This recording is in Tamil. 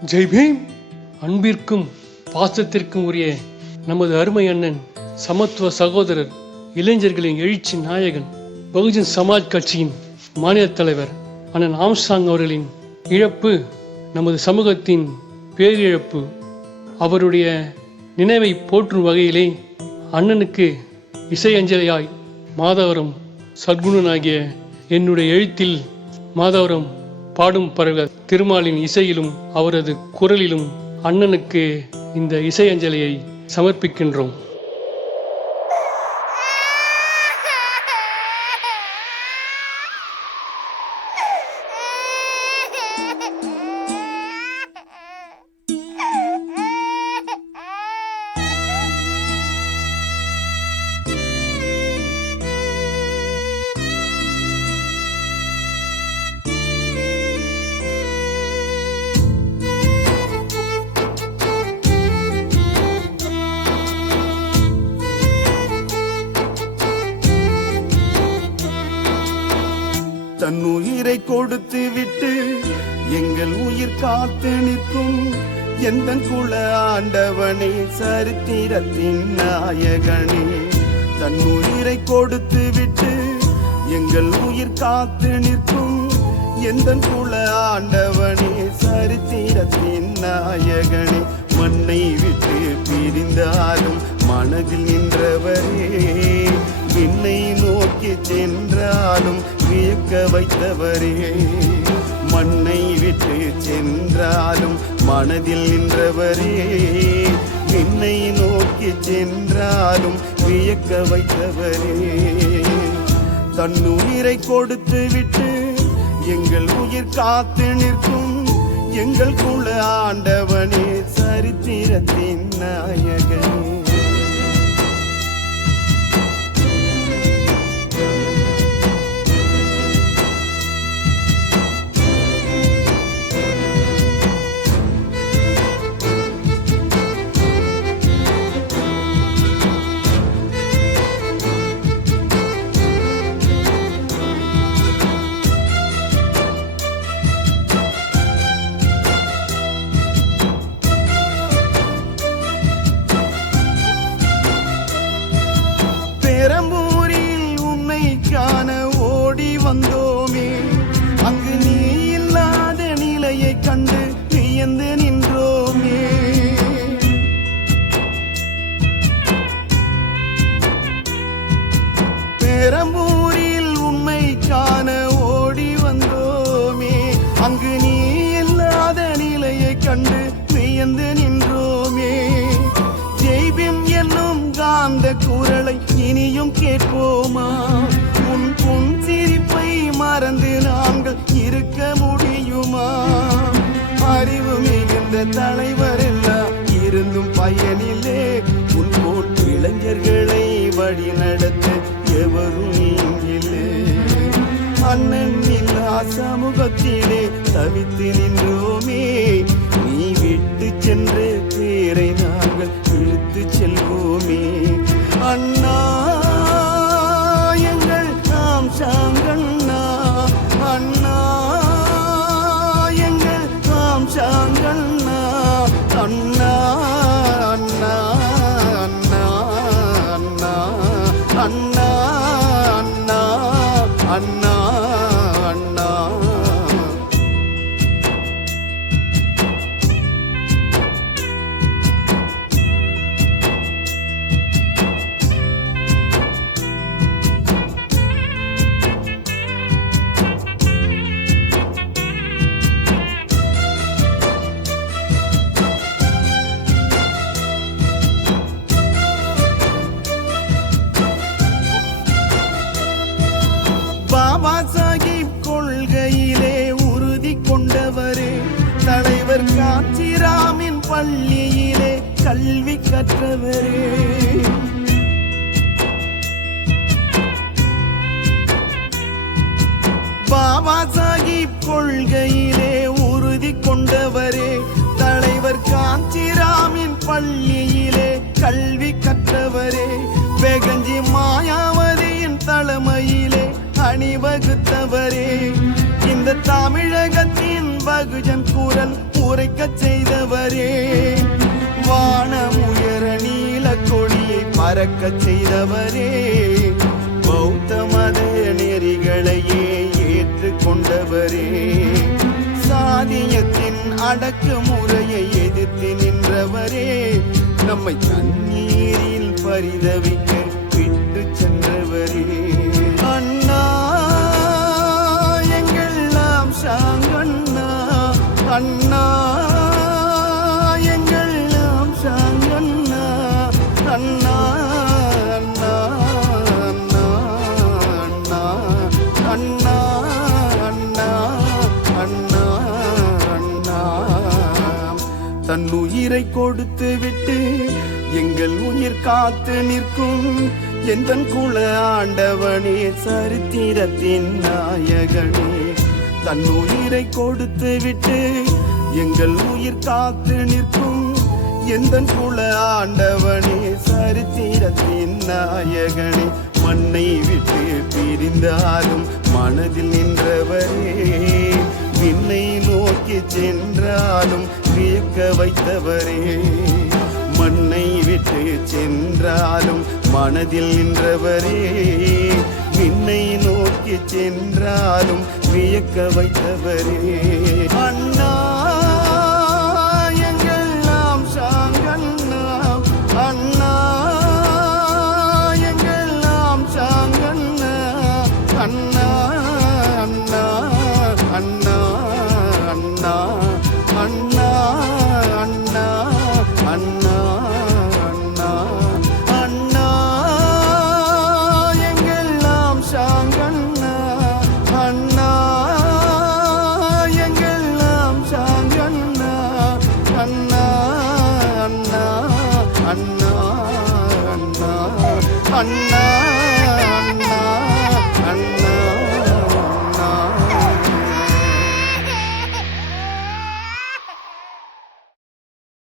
ஜெய் பீம். அன்பிற்கும் பாசத்திற்கும் உரிய நமது அருமை அண்ணன், சமத்துவ சகோதரர், இளைஞர்களின் எழுச்சி நாயகன், பகுஜன் சமாஜ் கட்சியின் மாநில தலைவர் அண்ணன் ஆம்ஸ்ட்ராங் அவர்களின் இழப்பு நமது சமூகத்தின் பேரிழப்பு. அவருடைய நினைவை போற்றும் வகையிலே அண்ணனுக்கு இசை அஞ்சலியாய் மாதவரம் சத்குணனாகிய என்னுடைய எழுத்தில் மாதவரம் பாடும் பரவ திருமாலின் இசையிலும் அவரது குரலிலும் அண்ணனுக்கு இந்த இசை அஞ்சலியை சமர்ப்பிக்கின்றோம். தன் உயிரை கொடுத்து விட்டு எங்கள் உயிர் காத்து நிற்கும் எந்த குல ஆண்டவனே, சரித்திரத்தின் நாயகனே. தன் உயிரை கொடுத்து விட்டு எங்கள் உயிர் காத்து நிற்கும் எந்த குல ஆண்டவனே, சரித்திரத்தின் நாயகனே. மண்ணை விட்டு பிரிந்தாலும் மனதில் நின்றவரே, விண்ணை நோக்கி சென்றாலும் வியக்க வைத்தவரே. மண்ணை விட்டு சென்றாலும் மனதில் நின்றவரே, விண்ணை நோக்கி சென்றாலும் வியக்க வைத்தவரே. தன் உயிரை கொடுத்து விட்டு எங்கள் உயிர் காத்து நிற்கும் எங்கள் குல ஆண்டவனே, சரித்திரத்தின் நாயகனே. பெரம்பூரில் உன்னை காண ஓடி வந்தோமே, அங்கு நீ இல்லாத நிலையை கண்டு வியந்து நின்றோமே. பெரம்பூரில் உன்னை காண ஓடி வந்தோமே, அங்கு நீ இல்லாத நிலையை கண்டு வியந்து நின்றோமே. ஜெய் பீம் என்னும் காந்த குரலை இனியும் கேட்போமா? உன் பொன் சிரிப்பை மறந்து நாங்கள் இருக்க முடியுமா? அறிவு மிகுந்த தலைவர் எல்லாம் இருந்தும் பயனில்லே, உன் போல் இளைஞர்களை வழி நடத்த எவரும் இங்கில்லே. அண்ணன் இல்லா சமூகத்திலே தவித்து நின்றோமே, நீ விட்டு சென்ற பேரை நாங்கள் இழுத்து செல்வோமே. அண்ணா எங்கள் ஆம்ஸ்ட்ராங்கண்ணா, அண்ணா எங்கள் ஆம்ஸ்ட்ராங்கண்ணா, அண்ணா அண்ணா அண்ணா அண்ணா அண்ணா அண்ணா அண்ணா அண்ணா. பாபா சாஹிப் கொள்கையிலே உறுதி கொண்டவரே, தலைவர் காஞ்சிராமின் பள்ளியிலே கல்வி கற்றவரே. பாபா சாஹிப் கொள்கையிலே உறுதி கொண்டவரே, தலைவர் காஞ்சிராமின் பள்ளியிலே கல்வி கற்றவரே. வெகஞ்சி மாயாவதியின் தலைமையிலே அணிவகுத்தவரே. இந்த தமிழகத்தின் பகுஜன் குரல் உரைக்கச் செய்தவரே, வானம் உயர நீல கொடியை பறக்கச் செய்தவரே, பௌத்த மத நெறிகளையே ஏற்றுக்கொண்டவரே, சாதியத்தின் அடக்குமுறையை எதிர்த்து நின்றவரே, நம்மை தண்ணீரில் பரிதவிக்க விட்டு சென்றவரே. அண்ணா எங்கெல்லாம் சாங்கண்ணா, அண்ணா எங்கெல்லாம் சாங்கண்ணா, அண்ணா அண்ணா அண்ணா அண்ணா அண்ணா அண்ணா அண்ணா அண்ணா. தன் உயிரை கொடுத்து விட்டு எங்கள் உயிர் காத்து நிற்கும் எந்தன் குல ஆண்டவனே, சரித்திரத்தின் நாயகனே. தன் உயிரை கொடுத்து விட்டு எங்கள் உயிர் காத்து நிற்கும் எந்தன் குல ஆண்டவனே, சரித்திரத்தின் நாயகனே. மண்ணை விட்டு பிரிந்தாலும் மனதில் நின்றவரே, விண்ணை நோக்கி சென்றாலும் வியக்க வைத்தவரே, மண்ணை விட்டு சென்றாலும் மனதில் நின்றவரே, விண்ணை நோக்கி சென்றாலும் வியக்க வைத்தவரே. அண்ணா எங்கெல்லாம் சாங்கண்ணா, அண்ணா எங்கெல்லாம் சாங்கண்ணா, அண்ணா அண்ணா அண்ணா அண்ணா அண்ணா அண்ணா அண்ணா அண்ணா அண்ணா எங்கெல்லாம் சாங்கண்ணா, அண்ணா எங்கெல்லாம் சாங்கண்ணா, அண்ணா அண்ணா அண்ணா அண்ணா அண்ணா